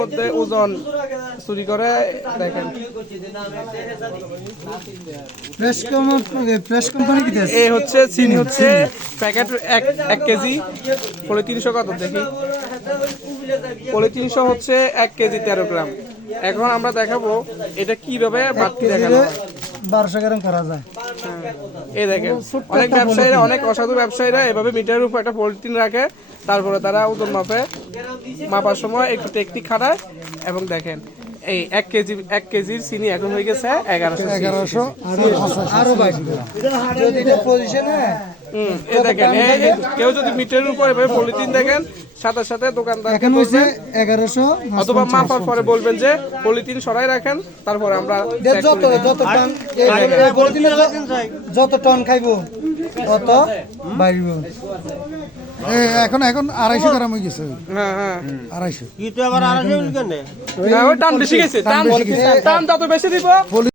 মধ্যে ওজন চুরি করে দেখেন। ফ্রেশ কোম্পানি কি দেশ? এই হচ্ছে চিনি হচ্ছে প্যাকেট 1 কেজি 350 কত দেখি 350 হচ্ছে 1 কেজি 13 গ্রাম। এখন আমরা দেখাবো এটা কিভাবে বাড়তি দেখানো হয়। 1200 গ্রাম করা যায়। এই দেখেন অনেক ব্যবসায়ীরা, অনেক অসাধু ব্যবসায়ীরা এভাবে মিটারের উপর একটা পলিথিন রাখে, তারপরে তারা ওজন মাপে, মাপার সময় একটু টেকনিক খাটায় এবং দেখেন এই 1 কেজির চিনি এখন হয়ে গেছে 1100। আরো বাইরে যদি এটা পজিশনে এই দেখেন কেউ যদি মিটারের উপর এভাবে পলিথিন দেখেন, সাথে সাথে দোকানদার এখন হচ্ছে 1100 অথবা মাপার পরে বলবেন যে পলিথিন সরাই রাখেন, তারপরে আমরা check যত করে দিই। যত টন এই পলিথিনে যত টন খাইবো তত বাড়িব। এখন 250 গ্রাম হয়ে গেছে। হ্যাঁ হ্যাঁ 250 কি তো আবার 250 কেন? ওই টান বেশি গেছে, টান যত বেশি দিব